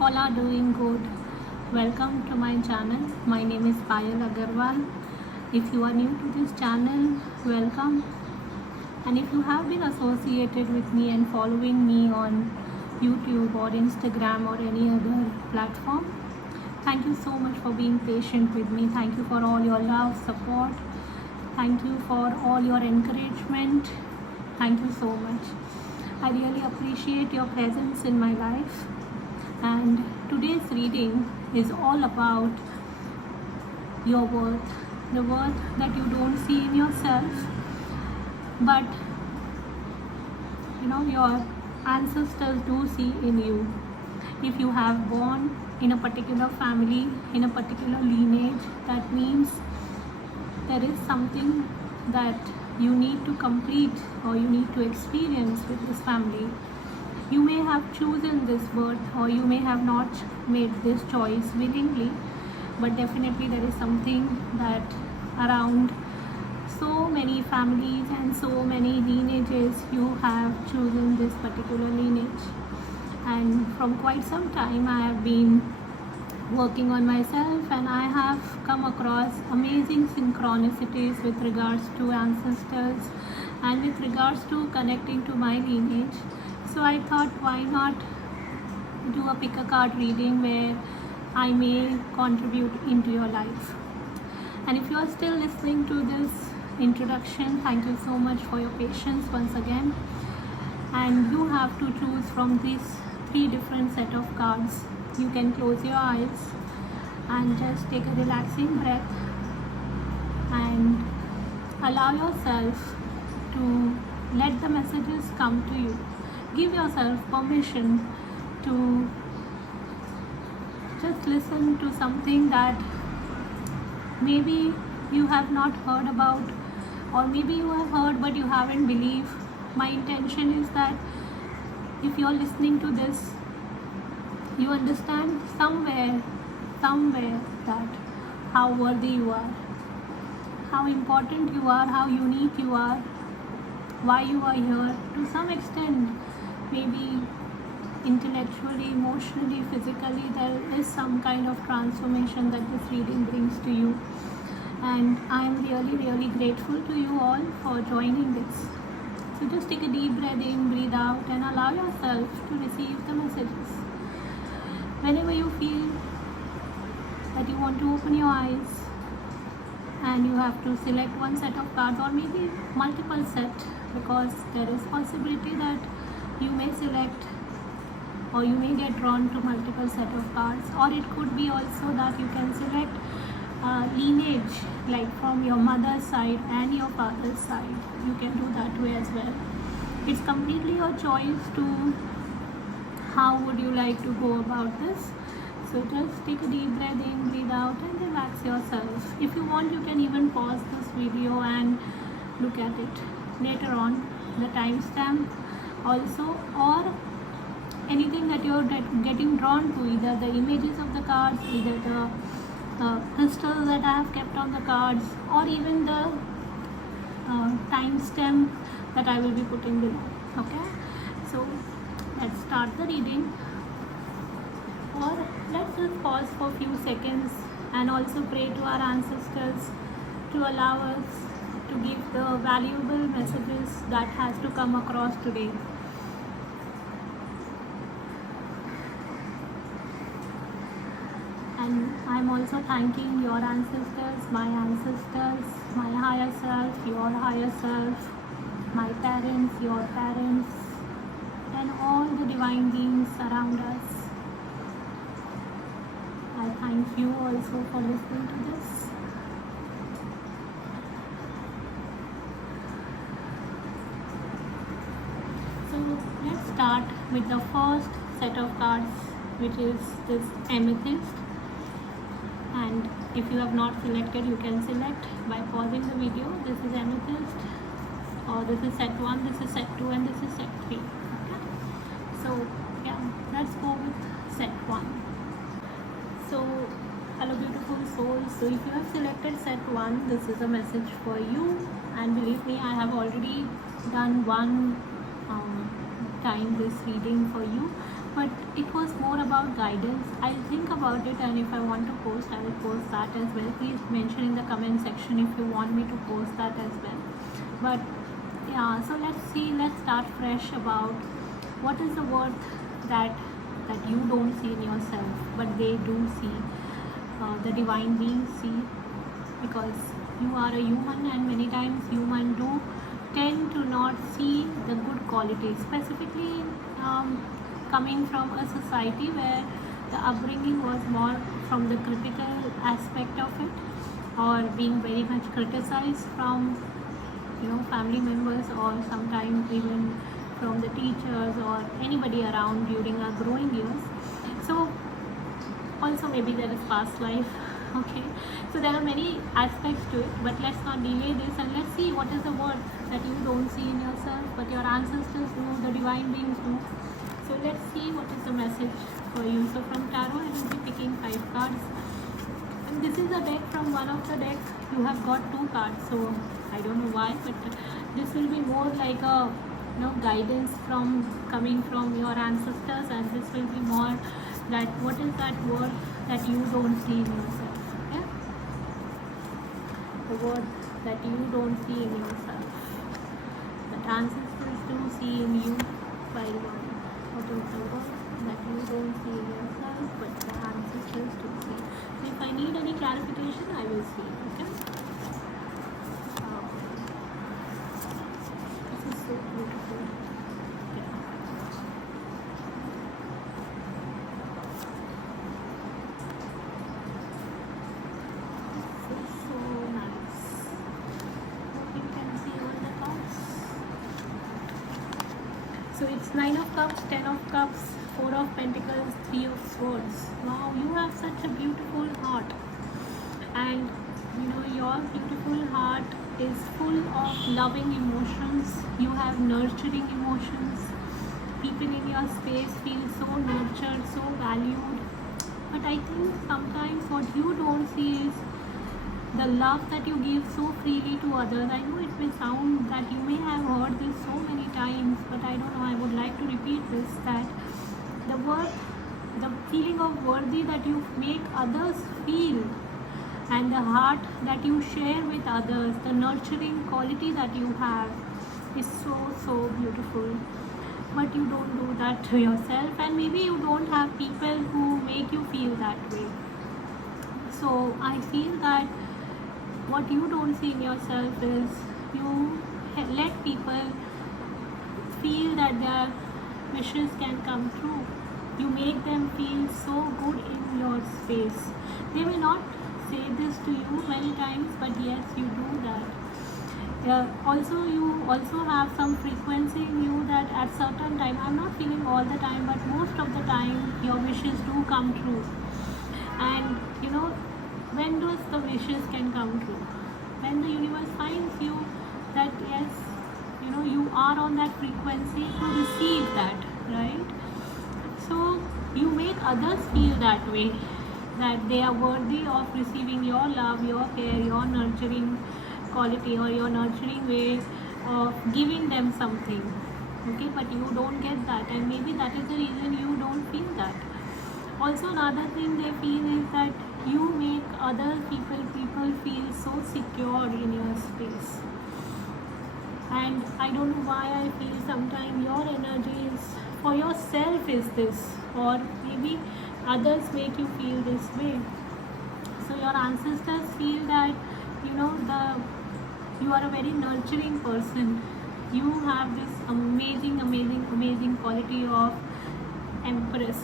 all are doing good. Welcome to my channel. My name is Payal. If you are new to this channel, welcome. And if you have been associated with me and following me on YouTube or Instagram or any other platform, thank you so much for being patient with me. Thank you for all your love, support. Thank you for all your encouragement. Thank you so much. I really appreciate your presence in my life. And today's reading is all about your worth, the worth that you don't see in yourself, but your ancestors do see in you. If you have born in a particular family, in a particular lineage, that means there is something that you need to complete or you need to experience with this family. You may have chosen this birth or you may have not made this choice willingly, but definitely there is something that around so many families and so many lineages you have chosen this particular lineage. And from quite some time I have been working on myself, and I have come across amazing synchronicities with regards to ancestors and with regards to connecting to my lineage. So I thought, why not do a pick a card reading where I may contribute into your life. And if you are still listening to this introduction, thank you so much for your patience once again. And you have to choose from these 3 different set of cards. You can close your eyes and just take a relaxing breath and allow yourself to let the messages come to you. Give yourself permission to just listen to something that maybe you have not heard about, or maybe you have heard but you haven't believed. My intention is that if you're listening to this, you understand somewhere that how worthy you are, how important you are, how unique you are, why you are here. To some extent, maybe intellectually, emotionally, physically, there is some kind of transformation that this reading brings to you. And I am really grateful to you all for joining this. So just take a deep breath in, breathe out, and allow yourself to receive the messages. Whenever you feel that you want to open your eyes and you have to select one set of cards or maybe multiple sets, because there is possibility that you may select or you may get drawn to multiple set of cards, or it could be also that you can select lineage, like from your mother's side and your father's side. You can do that way as well. It's completely your choice to how would you like to go about this. So just take a deep breath in, breathe out, and relax yourself. If you want, you can even pause this video and look at it later on, the timestamp also, or anything that you're getting drawn to, either the images of the cards, either the crystals that I have kept on the cards, or even the timestamp that I will be putting below. Okay, so let's start the reading, or let's just pause for a few seconds and also pray to our ancestors to allow us to give the valuable messages that has to come across today. And I'm also thanking your ancestors, my higher self, your higher self, my parents, your parents, and all the divine beings around us. I thank you also for listening to this. So let's start with the first set of cards, which is this amethyst. And if you have not selected, you can select by pausing the video. This is amethyst, or this is set 1, this is set 2, and this is set 3. Okay? So yeah, let's go with set 1. So hello beautiful souls. So if you have selected set 1, this is a message for you. And believe me, I have already done one time this reading for you, but it was more about guidance. I'll think about it, and if I want to post, I will post that as well. Please mention in the comment section if you want me to post that as well. But yeah, so let's start fresh about what is the worth that you don't see in yourself, but they do see, the divine beings see, because you are a human, and many times human do tend to not see the good qualities, specifically coming from a society where the upbringing was more from the critical aspect of it, or being very much criticized from family members, or sometimes even from the teachers or anybody around during our growing years. So also maybe there is past life. Okay, so there are many aspects to it, but let's not delay this, and let's see what is the worth that you don't see in yourself, but your ancestors do, the divine beings do. So let's see what is the message for you. So from tarot, I will be picking 5 cards, and this is a deck. From one of the decks you have got 2 cards, so I don't know why, but this will be more like a guidance from coming from your ancestors, and this will be more that what is that word that you don't see in yourself. Yeah, the word that you don't see in yourself, that ancestors do see in you. File 1. What is the word that you don't see in yourself, but the ancestors do see? So if I need any clarification, I will see. Okay. This is so beautiful. Okay. This is so nice. Hope you can see all the cards. So it's 9 of Cups, 10 of Cups, 4 of Pentacles, 3 of Swords. Wow, you have such a beautiful heart, and your beautiful heart is full of loving emotions. You have nurturing emotions. People in your space feel so nurtured, so valued. But I think sometimes what you don't see is the love that you give so freely to others. I know it may sound that you may have heard this so many times, but I don't know, I would like to repeat this, that the feeling of worthy that you make others feel, and the heart that you share with others, the nurturing quality that you have is so beautiful. But you don't do that to yourself, and maybe you don't have people who make you feel that way. So I feel that what you don't see in yourself is you let people feel that their wishes can come true. You make them feel so good in your space. They may not say this to you many times, but yes, you do that. Also, you also have some frequency in you that at certain time, I'm not feeling all the time, but most of the time your wishes do come true. And when does the wishes can come true? When the universe finds you that yes, you are on that frequency to receive that, right? So you make others feel that way, that they are worthy of receiving your love, your care, your nurturing quality, or your nurturing ways of giving them something. Okay, but you don't get that, and maybe that is the reason you don't feel that. Also, another thing they feel is that you make other people feel so secure in your space. And I don't know why I feel sometimes your energy is for yourself is this, or maybe others make you feel this way. So your ancestors feel that you are a very nurturing person. You have this amazing quality of Empress.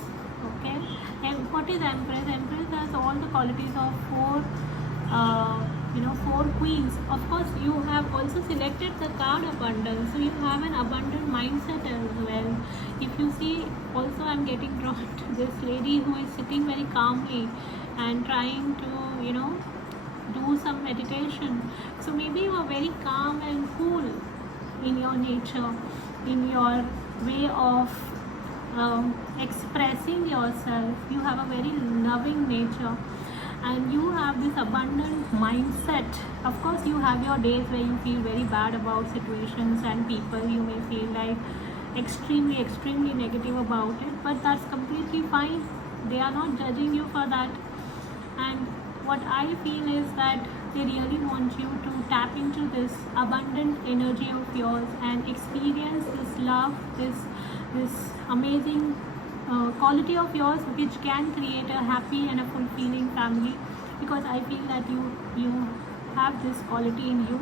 Okay, and what is Empress? Empress has all the qualities of 4 queens. Of course, you have also selected the card abundance, so you have an abundant mindset as well. If you see, also I'm getting drawn to this lady who is sitting very calmly and trying to do some meditation. So maybe you are very calm and cool in your nature, in your way of expressing yourself. You have a very loving nature, and you have this abundant mindset. Of course, you have your days where you feel very bad about situations and people. You may feel like extremely negative about it, but that's completely fine. They are not judging you for that. And what I feel is that they really want you to tap into this abundant energy of yours and experience this love, this amazing quality of yours, which can create a happy and a fulfilling family, because I feel that you have this quality in you.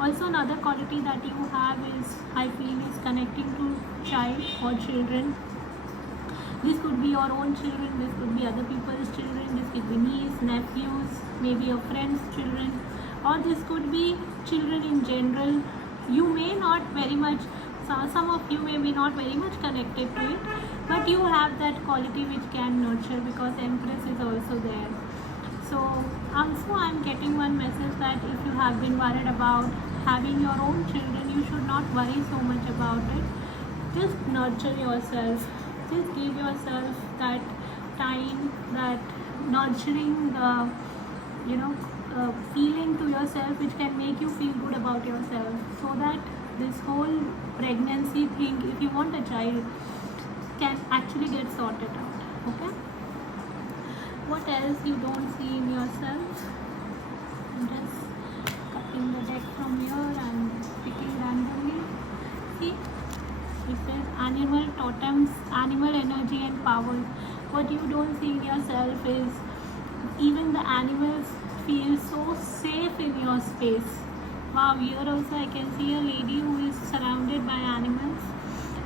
Also, another quality that you have is, I feel, is connecting to child or children. This could be your own children, this could be other people's children, this could be niece, nephews, maybe your friends' children, or this could be children in general. You may not very much, some of you may be not very much connected to it, but you have that quality which can nurture, because Empress is also there. So also I'm getting one message that if you have been worried about having your own children, you should not worry so much about it. Just nurture yourself. Just give yourself that time, that nurturing, feeling to yourself, which can make you feel good about yourself, so that this whole pregnancy thing, if you want a child, can actually get sorted out. Okay? What else you don't see in yourself? I'm just cutting the deck from here and picking randomly. See? It says animal totems, animal energy and power. What you don't see in yourself is even the animals feel so safe in your space. Wow, here also I can see a lady who is surrounded by animals.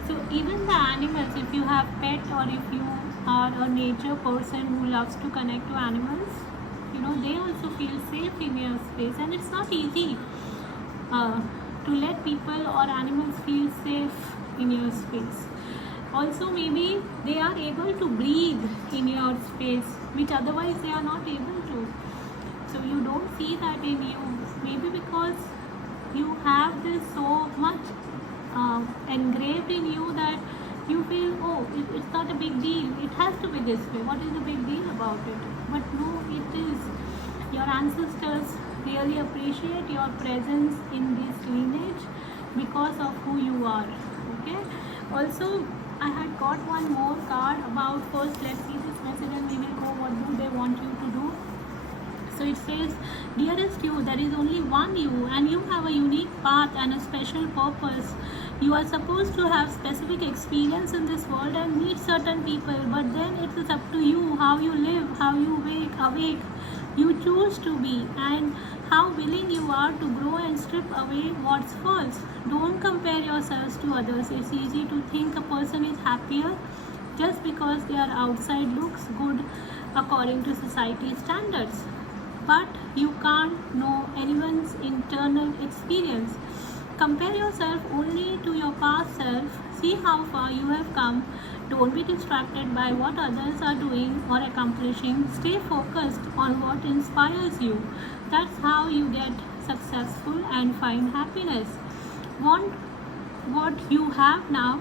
So even the animals, if you have pet or if you are a nature person who loves to connect to animals, they also feel safe in your space. And it's not easy to let people or animals feel safe in your space. Also, maybe they are able to breathe in your space, which otherwise they are not able to. So you don't see that in you, maybe because you have this so much engraved in you that you feel, oh, it's not a big deal, it has to be this way, what is the big deal about it? But no, it is. Your ancestors really appreciate your presence in this lineage because of who you are. Okay. Also, I had got one more card about, first let's see this message and we will go what do they want you to do. So it says, dearest you, there is only one you, and you have a unique path and a special purpose. You are supposed to have specific experience in this world and meet certain people, but then it is up to you how you live, how you awake you choose to be, and how willing you are to grow and strip away what's false. Don't compare yourselves to others. It's easy to think a person is happier just because their outside looks good according to society's standards. But you can't know anyone's internal experience. Compare yourself only to your past self. See how far you have come. Don't be distracted by what others are doing or accomplishing. Stay focused on what inspires you. That's how you get successful and find happiness. Want what you have now,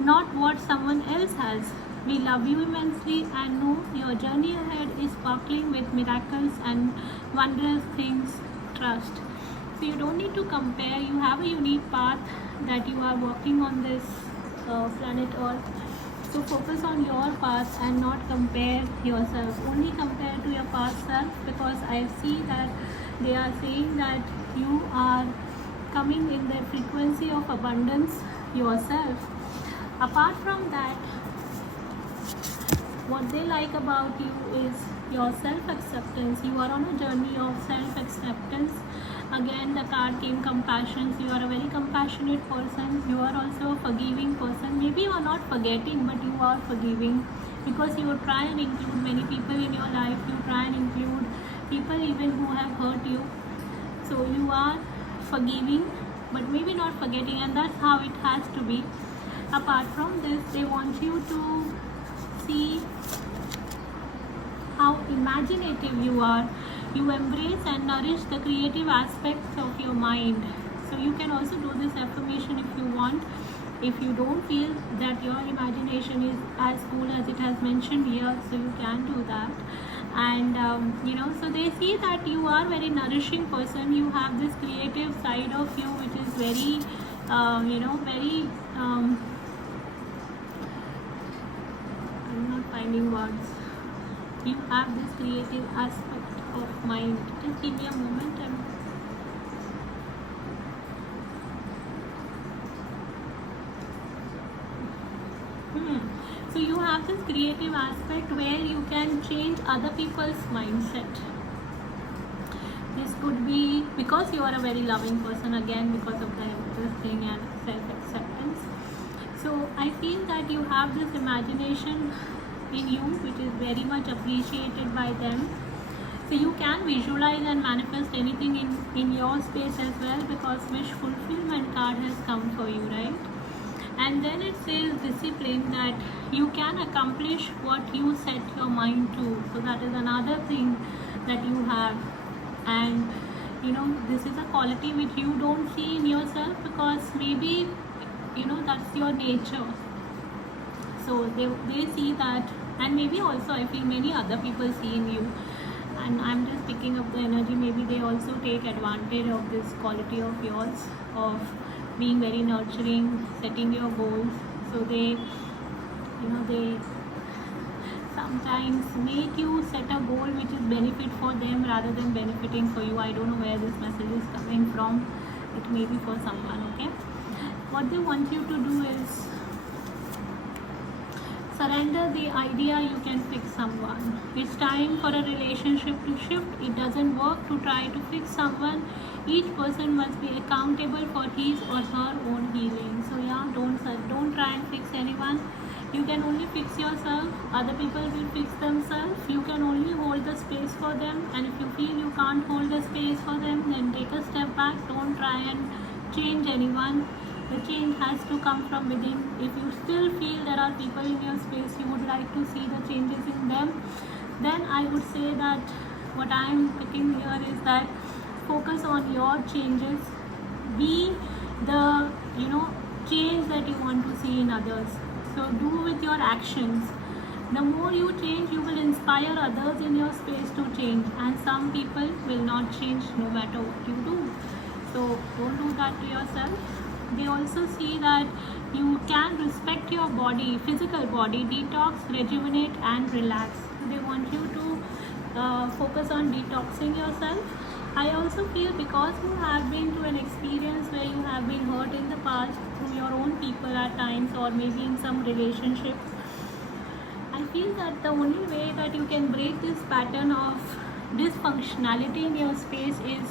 not what someone else has. We love you immensely and know your journey ahead is sparkling with miracles and wondrous things. Trust. So you don't need to compare. You have a unique path that you are walking on this planet Earth. So focus on your path and not compare yourself. Only compare to your past self, because I see that they are saying that you are coming in the frequency of abundance yourself. Apart from that, what they like about you is your self-acceptance. You are on a journey of self-acceptance. Again, the card came compassion. So you are a very compassionate person. You are also a forgiving person. Maybe you are not forgetting, but you are forgiving, because you try and include many people in your life. You try and include people even who have hurt you. So you are forgiving, but maybe not forgetting, and that's how it has to be. Apart from this, they want you to see how imaginative you are. You embrace and nourish the creative aspects of your mind. So you can also do this affirmation if you want. If you don't feel that your imagination is as cool as it has mentioned here, so you can do that. And so they see that you are very nourishing person. You have this creative side of you which is very very, I'm not finding words. You have this creative aspect of mind. Just give me a moment. So you have this creative aspect where you can change other people's mindset. This could be because you are a very loving person, again because of the everything and self-acceptance. So I feel that you have this imagination in you which is very much appreciated by them. So you can visualize and manifest anything in your space as well, because wish fulfillment card has come for you, right? And then it says discipline, that you can accomplish what you set your mind to. So that is another thing that you have. And this is a quality which you don't see in yourself, because maybe that's your nature. So they see that, and maybe also I feel many other people see in you, and I'm just picking up the energy. Maybe they also take advantage of this quality of yours, of being very nurturing, setting your goals. So they sometimes make you set a goal which is benefit for them rather than benefiting for you. I don't know where this message is coming from. It may be for someone, okay? What they want you to do is surrender the idea you can fix someone. It's time for a relationship to shift. It doesn't work to try to fix someone. Each person must be accountable for his or her own healing. So yeah, don't try and fix anyone. You can only fix yourself. Other people will fix themselves. You can only hold the space for them. And if you feel you can't hold the space for them, then take a step back. Don't try and change anyone. The change has to come from within. If you still feel there are people in your space you would like to see the changes in them, then I would say that what I am picking here is that focus on your changes. Be the change that you want to see in others. So do with your actions. The more you change, you will inspire others in your space to change, and some people will not change no matter what you do. So don't do that to yourself. They also see that you can respect your body, physical body, detox, rejuvenate and relax. They want you to focus on detoxing yourself. I also feel because you have been through an experience where you have been hurt in the past through your own people at times, or maybe in some relationship, I feel that the only way that you can break this pattern of dysfunctionality in your space is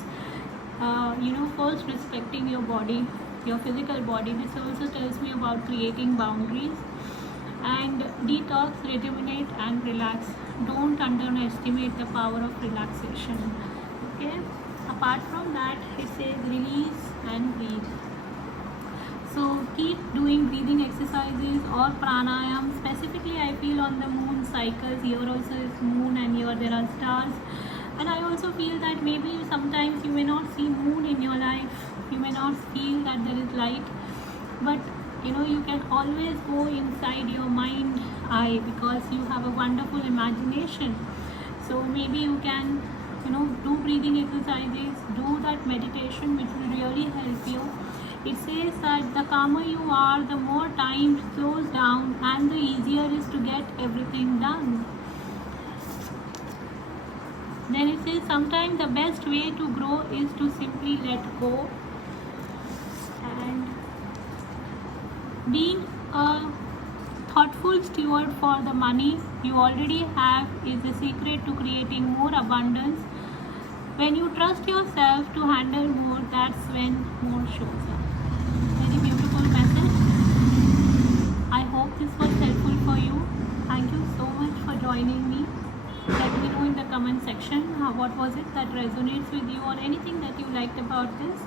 first respecting your body, your physical body. This also tells me about creating boundaries and detox, rejuvenate and relax. Don't underestimate the power of relaxation. Okay, apart from that, it says release and breathe. So keep doing breathing exercises or pranayam. Specifically I feel on the moon cycles. Here also is moon and here there are stars. And I also feel that maybe sometimes you may not see moon in your life, you may not feel that there is light, but you can always go inside your mind eye, because you have a wonderful imagination. So maybe you can do breathing exercises, do that meditation, which will really help you. It says that the calmer you are, the more time slows down and the easier it is to get everything done. Then it says sometimes the best way to grow is to simply let go. And being a thoughtful steward for the money you already have is the secret to creating more abundance. When you trust yourself to handle more, that's when more shows up. Very beautiful message. I hope this was helpful for you. Thank you so much for joining me. Let me know in the comment section what was it that resonates with you, or anything that you liked about this.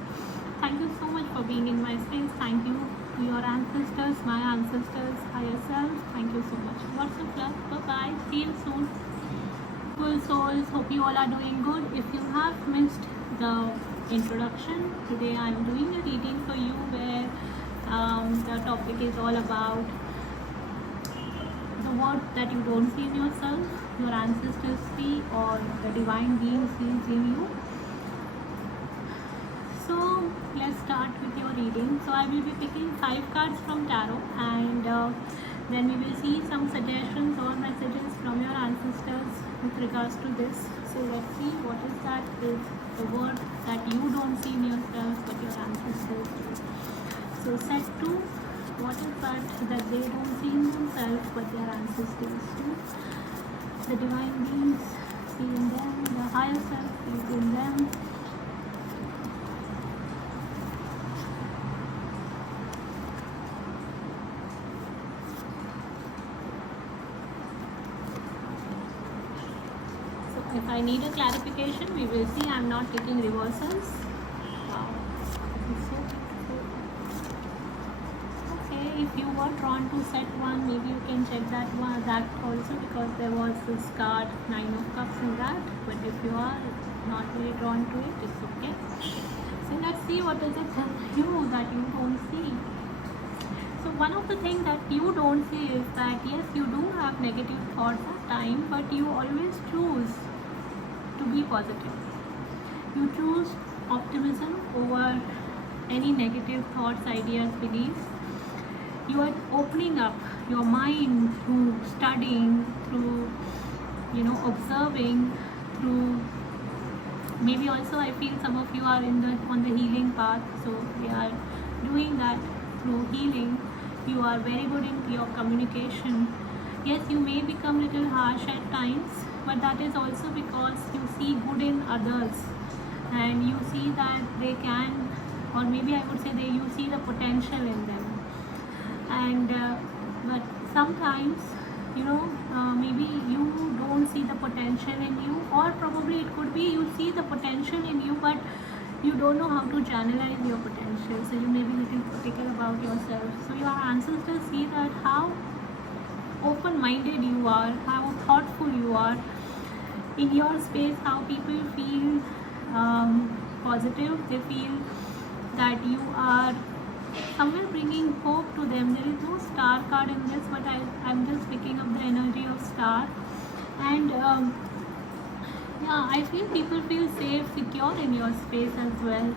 Thank you so much for being in my space. Thank you to your ancestors, my ancestors, higher self. Thank you so much. Lots of love. Bye-bye. See you soon. Full souls, hope you all are doing good. If you have missed the introduction, today I am doing a reading for you where the topic is all about the word that you don't see in yourself, your ancestors see, or the divine being sees in you. So let's start with your reading. So I will be picking 5 cards from tarot, and then we will see some suggestions or messages from your ancestors with regards to this. So let's see what is that is the word that you don't see in yourself but your ancestors do. So set 2, what is that they don't see in themselves but their ancestors do. The divine beings see in them, the higher self sees in them. If I need a clarification, we will see. I'm not taking reversals. Wow. Okay, if you were drawn to set 1, maybe you can check that also, because there was this card 9 of Cups in that. But if you are not really drawn to it, it's okay. So let's see what is it you that you don't see. So one of the things that you don't see is that yes, you do have negative thoughts at times, but you always choose to be positive. You choose optimism over any negative thoughts, ideas, beliefs. You are opening up your mind through studying, through observing, through maybe also I feel some of you are on the healing path, so they are doing that through healing. You are very good in your communication. Yes, you may become a little harsh at times, but that is also because you see good in others and you see that they can, or maybe I would say you see the potential in them. And but sometimes maybe you don't see the potential in you, or probably it could be you see the potential in you but you don't know how to channelize your potential, so you may be a little critical about yourself. So your ancestors see that how open-minded you are, how thoughtful you are in your space, how people feel positive. They feel that you are somewhere bringing hope to them. There is no star card in this, but I'm just picking up the energy of star. And yeah, I feel people feel safe, secure in your space as well.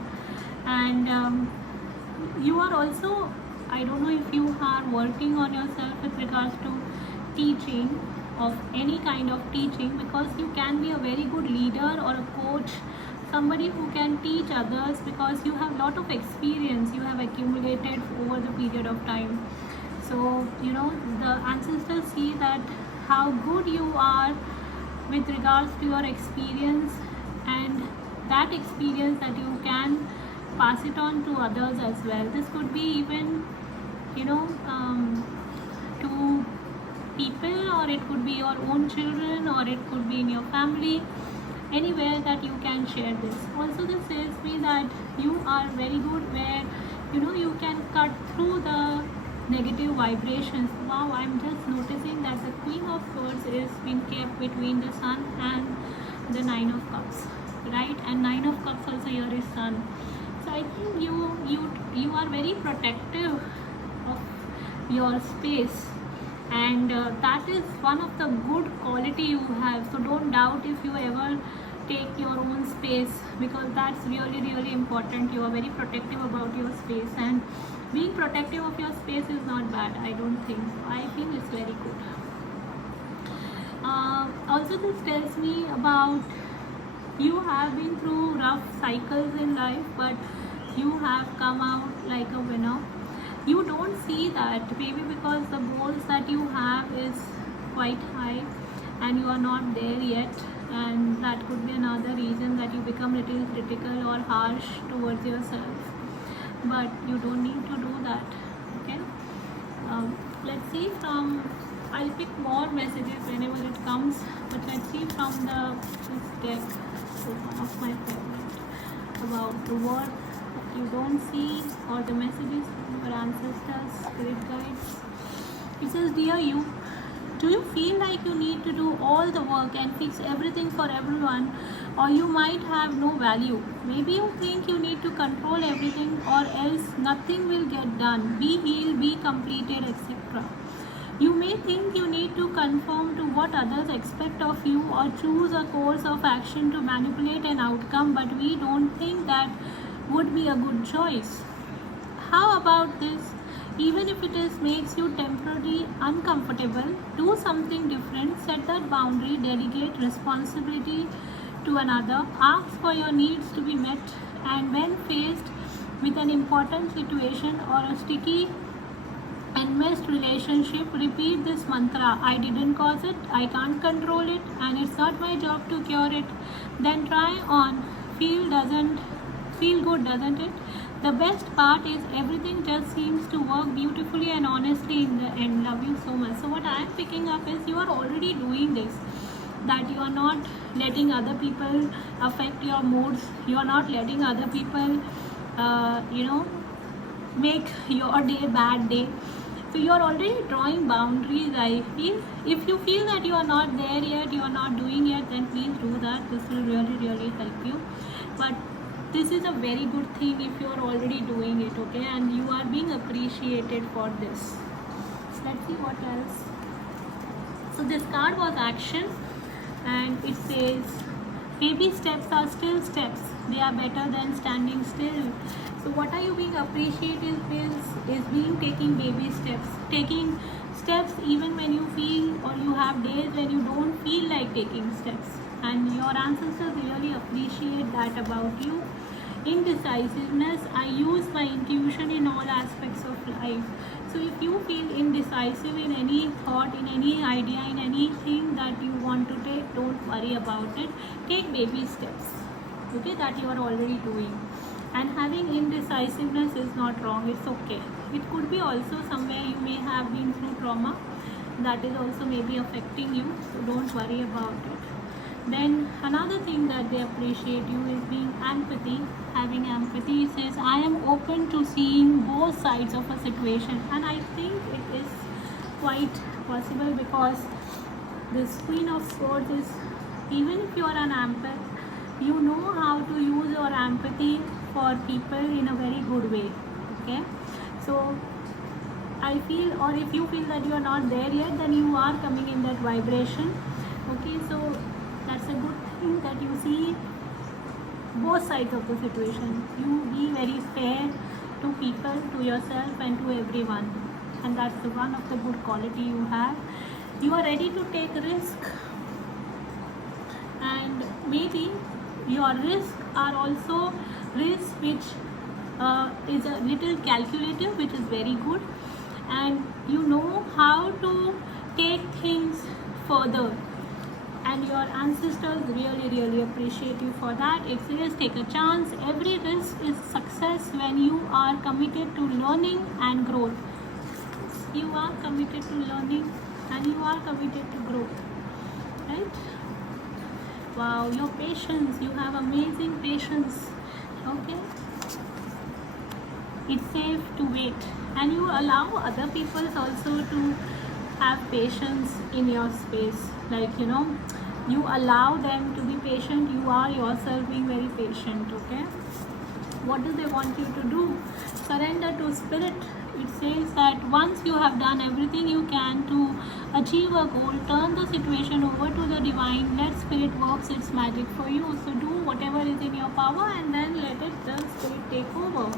And you are also, I don't know if you are working on yourself with regards to teaching, of any kind of teaching, because you can be a very good leader or a coach, somebody who can teach others, because you have a lot of experience you have accumulated over the period of time. So the ancestors see that how good you are with regards to your experience, and that experience that you can pass it on to others as well. This could be even to people, or it could be your own children, or it could be in your family, anywhere that you can share this. Also, this tells me that you are very good where you can cut through the negative vibrations. Wow, I'm just noticing that the Queen of Swords is being kept between the Sun and the 9 of Cups, right? And 9 of Cups also here is Sun. So I think you are very protective of your space, and that is one of the good quality you have. So don't doubt if you ever take your own space, because that's really, really important. You are very protective about your space, and being protective of your space is not bad, I don't think so. I feel it's very good. Also, this tells me about you have been through rough cycles in life, but you have come out like a winner. You don't see that, maybe because the goals that you have is quite high and you are not there yet, and that could be another reason that you become a little critical or harsh towards yourself. But you don't need to do that. Okay, let's see from, I'll pick more messages whenever it comes, but let's see from this deck. This is one of my favorite, about the word that you don't see, or the messages from your ancestors, spirit guides. It says, dear you, do you feel like you need to do all the work and fix everything for everyone, or you might have no value? Maybe you think you need to control everything, or else nothing will get done. Be healed, be completed, etc. You may think you need to conform to what others expect of you, or choose a course of action to manipulate an outcome, but we don't think that would be a good choice. How about this? Even if it makes you temporarily uncomfortable, do something different, set that boundary, delegate responsibility to another, ask for your needs to be met, and when faced with an important situation or a sticky and missed relationship, repeat this mantra: I didn't cause it, I can't control it, and it's not my job to cure it. Then try on. Feel good, doesn't it? The best part is everything just seems to work beautifully and honestly in the end. Love you so much. So what I am picking up is you are already doing this. That you are not letting other people affect your moods. You are not letting other people, make your day bad day. So you are already drawing boundaries. I feel if you feel that you are not there yet, you are not doing yet, then please do that. This will really help you. But this is a very good thing if you are already doing it, okay, and you are being appreciated for this. Let's see what else. So this card was action, and it says baby steps are still steps. They are better than standing still. So what are you being appreciated is being taking baby steps, taking steps even when you feel or you have days when you don't feel like taking steps, and your ancestors really appreciate that about you. Indecisiveness, I use my intuition in all aspects of life. So if you feel indecisive in any thought, in any idea, in anything that you want to take, don't worry about it. Take baby steps, okay, that you are already doing. And having indecisiveness is not wrong, it's okay. It could be also somewhere you may have been through trauma that is also maybe affecting you, so don't worry about it. Then another thing that they appreciate you is being empathy. Having empathy says I am open to seeing both sides of a situation, and I think it is quite possible because this Queen of Swords is, even if you are an empath, you know how to use your empathy for people in a very good way, okay. So I feel, or if you feel that you are not there yet, then you are coming in that vibration, okay. So that's a good thing that you see both sides of the situation. You be very fair to people, to yourself, and to everyone, and that's the one of the good quality you have. You are ready to take risk, and maybe your risks are also risks which is a little calculative, which is very good, and you know how to take things further, and your ancestors really appreciate you for that. It says take a chance. Every risk is success when you are committed to learning and growth. You are committed to learning and you are committed to growth, right? Wow, your patience, you have amazing patience, okay. It's safe to wait, and you allow other people also to have patience in your space, like you allow them to be patient. You are yourself being very patient, okay. What do they want you to do? Surrender to spirit. It says that once you have done everything you can to achieve a goal, turn the situation over to the divine. Let spirit works its magic for you. So do whatever is in your power, and then let the spirit take over.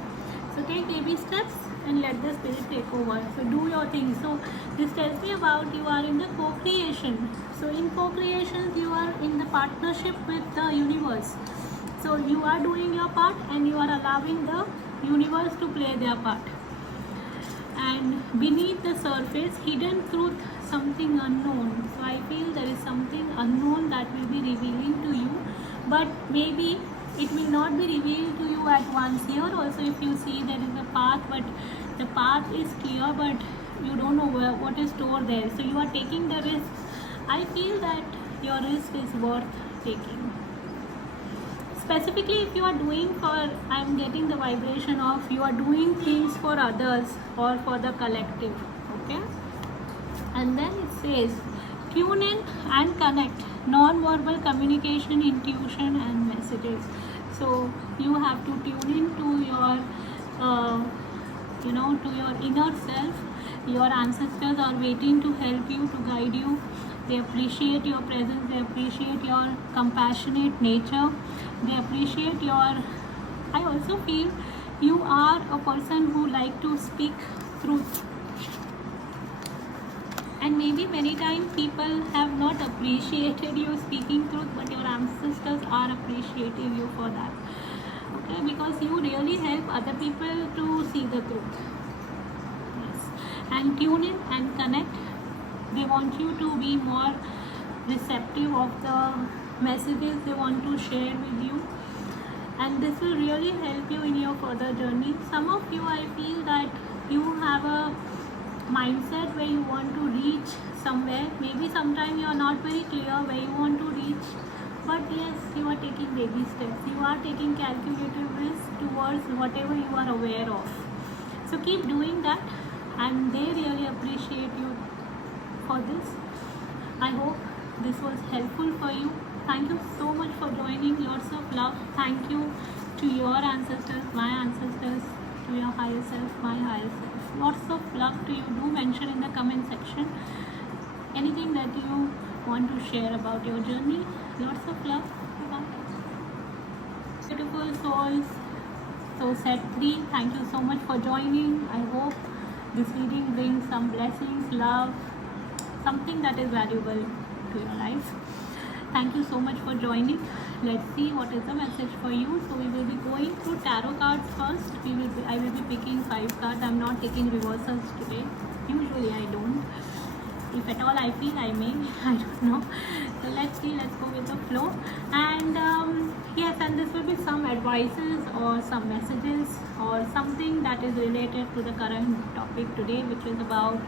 So take baby steps and let the spirit take over. So do your thing. So this tells me about you are in the co-creation. So in co-creations you are in the partnership with the universe. So you are doing your part and you are allowing the universe to play their part. And beneath the surface, hidden truth, something unknown. So I feel there is something unknown that will be revealing to you, but maybe it will not be revealed to you at once. Here also if you see there is a path, but the path is clear, but you don't know what is stored there. So you are taking the risk. I feel that your risk is worth taking. Specifically if you are doing for, I am getting the vibration of you are doing things for others or for the collective, okay. And then it says tune in and connect. Non-verbal communication, intuition and messages. So you have to tune in to your to your inner self. Your ancestors are waiting to help you, to guide you. They appreciate your presence. They appreciate your compassionate nature. They appreciate your I also feel you are a person who like to speak truth, and maybe many times people have not appreciated you speaking truth, but your ancestors are appreciating you for that. Okay, because you really help other people to see the truth. Yes. And tune in and connect. They want you to be more receptive of the messages they want to share with you, and this will really help you in your further journey. Some of you, I feel that you have a mindset where you want to reach somewhere. Maybe sometime you are not very clear where you want to reach, but yes, you are taking baby steps. You are taking calculated risk towards whatever you are aware of. So keep doing that, and they really appreciate you for this. I hope this was helpful for you. Thank you so much for joining. Lots of love. Thank you to your ancestors, my ancestors, to your higher self, my higher self. Lots of love to you. Do mention in the comment section anything that you want to share about your journey. Lots of love. Bye. Beautiful souls. So set 3, thank you so much for joining. I hope this reading brings some blessings, love, something that is valuable to your life. Thank you so much for joining. Let's see what is the message for you. So we will be going through tarot cards first. I will be picking 5 cards. I'm not taking reversals today. Usually I don't. If at all I feel I may, I don't know. So let's see, let's go with the flow. And yes, and this will be some advices or some messages or something that is related to the current topic today, which is about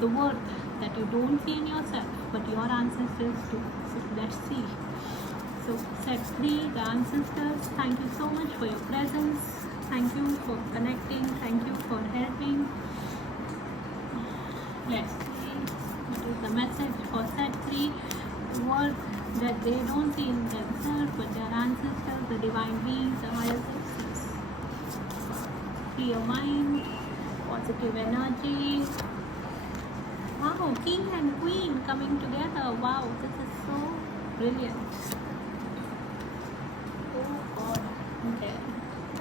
the worth that you don't see in yourself, but your ancestors do. So let's see. So set 3, the ancestors, thank you so much for your presence. Thank you for connecting. Thank you for helping. Let's see what is the message for set 3. The worth that they don't see in themselves, but their ancestors, the divine beings, the higher selves. Free your mind, positive energy. Wow, king and queen coming together. Wow, this is so brilliant. Oh God. Okay.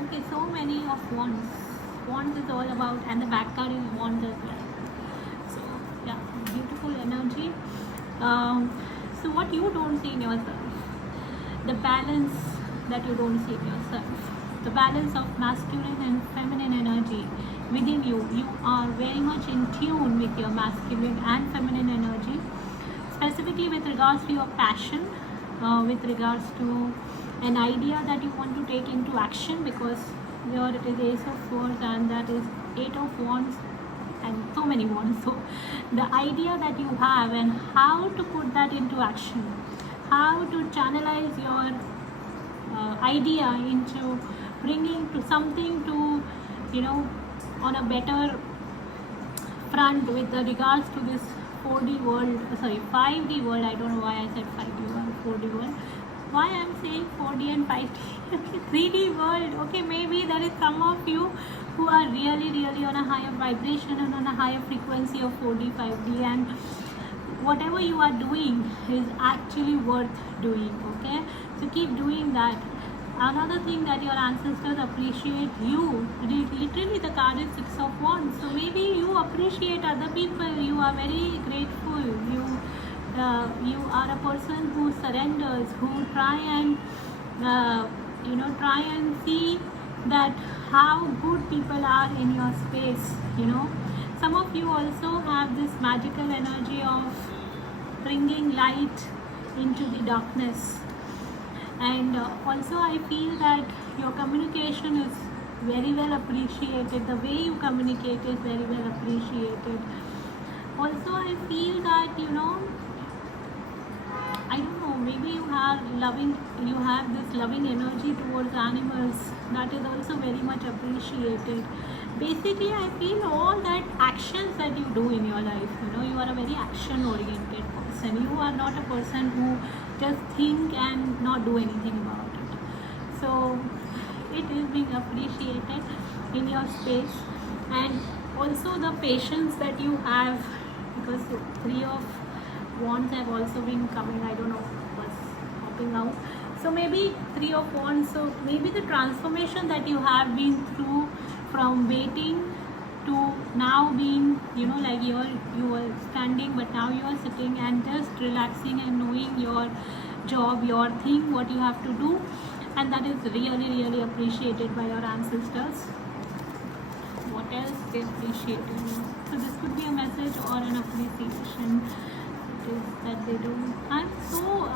Okay, so many of wands. Wands is all about, and the back card is wands as well. So yeah, beautiful energy. So what you don't see in yourself, the balance that you don't see in yourself, the balance of masculine and feminine energy within you. You are very much in tune with your masculine and feminine energy, specifically with regards to your passion, with regards to an idea that you want to take into action, because here it is Ace of Swords and that is 8 of Wands and so many wands. So the idea that you have and how to put that into action, how to channelize your idea into bringing to something to, you know, on a better front with regards to this 4D world, sorry, 5D world. I don't know why I said 5D world, 4D world. Why I'm saying 4D and 5D? 3D world. Okay, maybe there is some of you who are really on a higher vibration and on a higher frequency of 4D, 5D, and whatever you are doing is actually worth doing. Okay, so keep doing that. Another thing that your ancestors appreciate you, literally the card is 6 of Wands. So maybe you appreciate other people, you are very grateful, you are a person who surrenders, who try and try and see that how good people are in your space. Some of you also have this magical energy of bringing light into the darkness. And also I feel that your communication is very well appreciated. The way you communicate is very well appreciated. Also I feel that, I don't know, maybe you have this loving energy towards animals that is also very much appreciated. Basically I feel all that actions that you do in your life, you are a very action oriented person. You are not a person who just think and not do anything about it. So it is being appreciated in your space. And also the patience that you have, because 3 of Wands have also been coming, I don't know what's popping out. So maybe Three of Wands, so maybe the transformation that you have been through from waiting to now being, like you were standing, but now you are sitting and just relaxing and knowing your job, your thing, what you have to do, and that is really, really appreciated by your ancestors. What else they appreciate in you? So this could be a message or an appreciation that they do. I'm so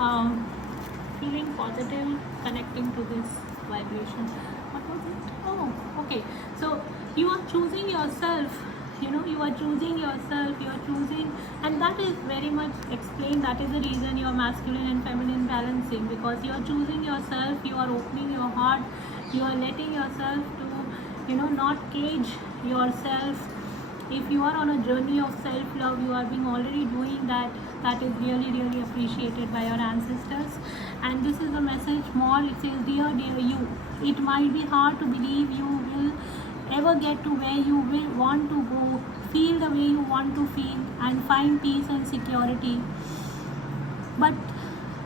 feeling positive connecting to this vibration. What was it? Oh, okay. So you are choosing yourself. You are choosing yourself. You are choosing, and that is very much explained. That is the reason you are masculine and feminine balancing, because you are choosing yourself. You are opening your heart. You are letting yourself to, not cage yourself. If you are on a journey of self-love, you are being already doing that. That is really, really appreciated by your ancestors. And this is a message small. It says, dear you, it might be hard to believe you will ever get to where you will want to go, feel the way you want to feel, and find peace and security. But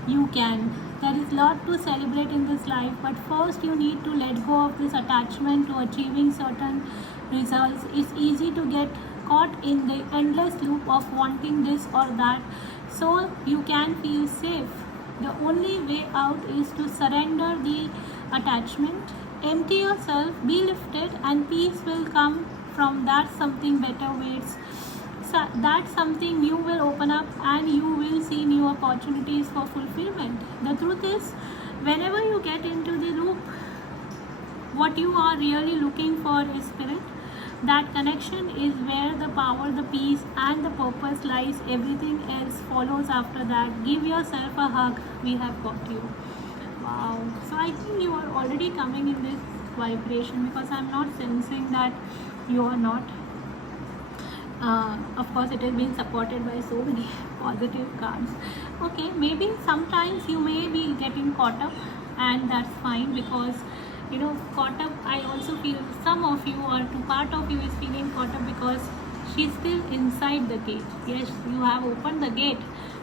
you can. There is a lot to celebrate in this life, but first you need to let go of this attachment to achieving certain results. It's easy to get caught in the endless loop of wanting this or that, so you can feel safe. The only way out is to surrender the attachment, empty yourself, be lifted, and peace will come from that. Something better waits. So that something new will open up, and you will see new opportunities for fulfillment. The truth is, whenever you get into the loop, what you are really looking for is spirit. That connection is where the power, the peace, and the purpose lies. Everything else follows after that. Give yourself a hug. We have got you. Wow. So I think you are already coming in this vibration, because I'm not sensing that you are not. Of course, it has been supported by so many positive cards. Okay, maybe sometimes you may be getting caught up, and that's fine, because caught up, I also feel some of you, or part of you, is feeling caught up because she's still inside the gate. Yes, you have opened the gate,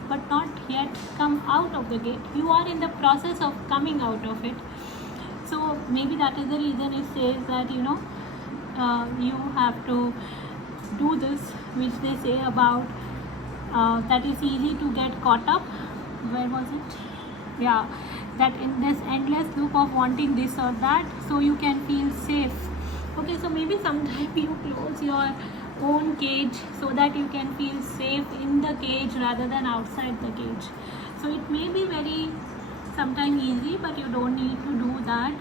but not yet come out of the gate. You are in the process of coming out of it. So maybe that is the reason it says that you have to do this, which they say about that it's easy to get caught up. Where was it? Yeah, that in this endless loop of wanting this or that, so you can feel safe. Okay, so maybe sometime you close your own cage so that you can feel safe in the cage rather than outside the cage. So it may be very sometimes easy, but you don't need to do that.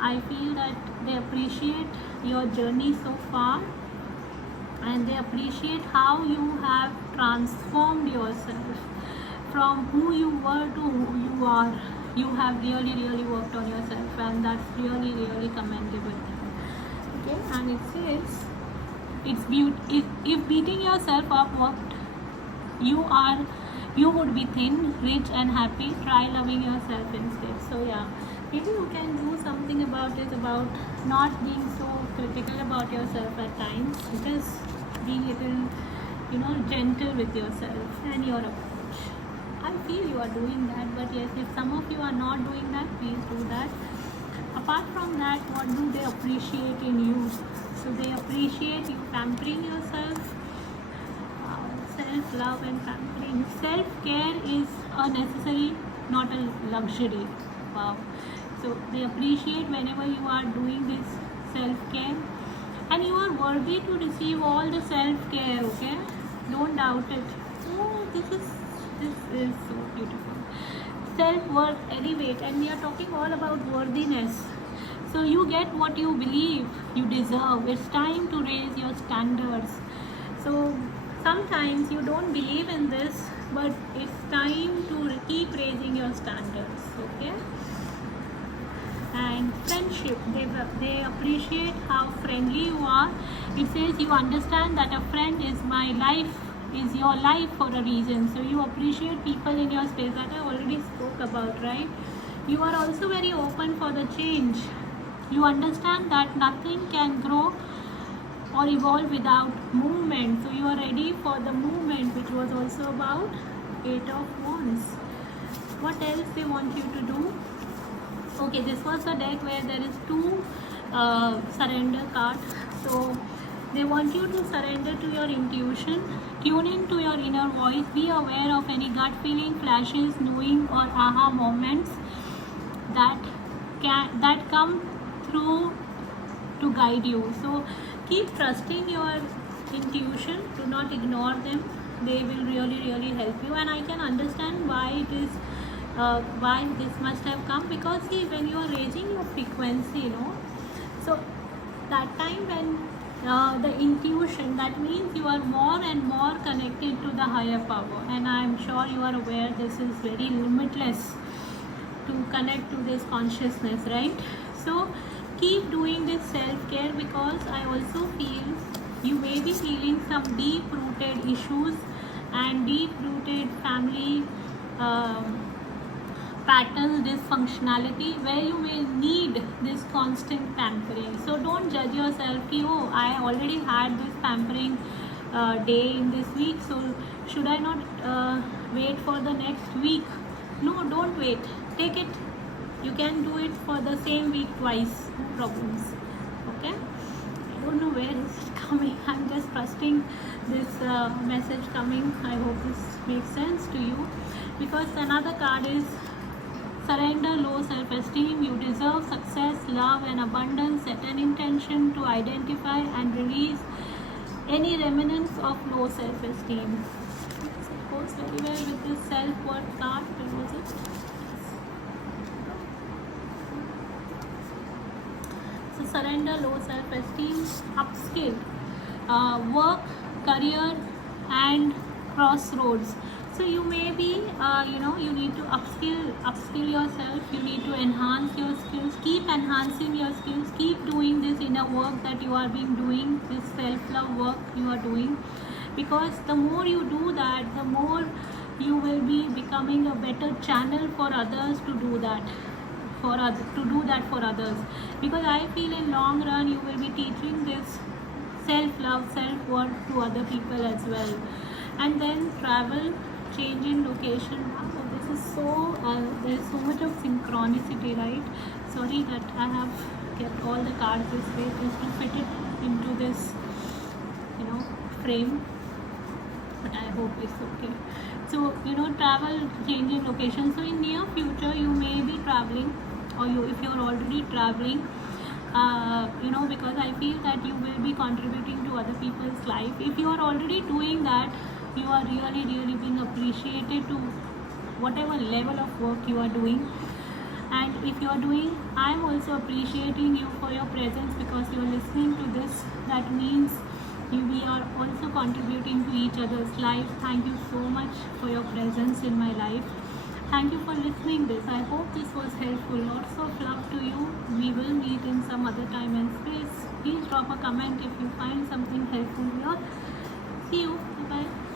I feel that they appreciate your journey so far, and they appreciate how you have transformed yourself from who you were to who you are. You have really, really worked on yourself, and that's really, really commendable. Okay, and it says, if beating yourself up worked, you would be thin, rich, and happy. Try loving yourself instead. So yeah, maybe you can do something about it, about not being so critical about yourself at times, just being a little, gentle with yourself and your approach. I feel you are doing that, but yes, if some of you are not doing that, please do that. Apart from that, what do they appreciate in you? So they appreciate you pampering yourself. Self-love and pampering. Self-care is a necessary, not a luxury. Wow. So they appreciate whenever you are doing this self-care, and you are worthy to receive all the self-care. Okay, don't doubt it. Oh, this is so beautiful. Self-worth, elevate, and we are talking all about worthiness. So you get what you believe you deserve. It's time to raise your standards. So sometimes you don't believe in this, but it's time to keep raising your standards. Okay. And friendship, they appreciate how friendly you are. It says you understand that a friend is your life for a reason. So you appreciate people in your space, that I already spoke about, right? You are also very open for the change. You understand that nothing can grow or evolve without movement. So you are ready for the movement, which was also about 8 of Wands. What else they want you to do? Okay, this was a deck where there is two surrender cards. So they want you to surrender to your intuition, tune in to your inner voice, be aware of any gut feeling, flashes, knowing, or aha moments that come through to guide you. So keep trusting your intuition, do not ignore them, they will really help you. And I can understand why it is why this must have come, because see, when you are raising your frequency, so that time when the intuition, that means you are more and more connected to the higher power, and I am sure you are aware this is very limitless to connect to this consciousness, right? So keep doing this self-care, because I also feel you may be feeling some deep-rooted issues and deep-rooted family patterns, dysfunctionality, where you may need this constant pampering. So don't judge yourself, oh, I already had this pampering day in this week, so should I not wait for the next week? No, don't wait, take it. You can do it for the same week twice, no problems. Okay, I don't know where is it coming. I'm just trusting this message coming. I hope this makes sense to you, because another card is surrender low self-esteem. You deserve success, love, and abundance. Set an intention to identify and release any remnants of low self-esteem. It goes very well with this self-worth card. Where was it? So surrender low self-esteem, upskill, work, career, and crossroads. So you may be, you need to upskill yourself. You need to enhance your skills. Keep enhancing your skills. Keep doing this inner work that you are being doing. This self-love work you are doing, because the more you do that, the more you will be becoming a better channel for others to do that. For others, because I feel in long run you will be teaching this self-love, self-worth to other people as well. And then travel, change in location. So this is so there's so much of synchronicity, right? Sorry that I have kept all the cards this way just to fit it into this frame, but I hope it's okay. So travel, change in location. So in near future you may be traveling, or if you're already traveling, because I feel that you will be contributing to other people's life. If you are already doing that, you are really being appreciated to whatever level of work you are doing. And if you are doing, I am also appreciating you for your presence, because you are listening to this. That means we are also contributing to each other's life. Thank you so much for your presence in my life. Thank you for listening this. I hope this was helpful. Lots of love to you. We will meet in some other time and space. Please drop a comment if you find something helpful here. See you. Bye-bye.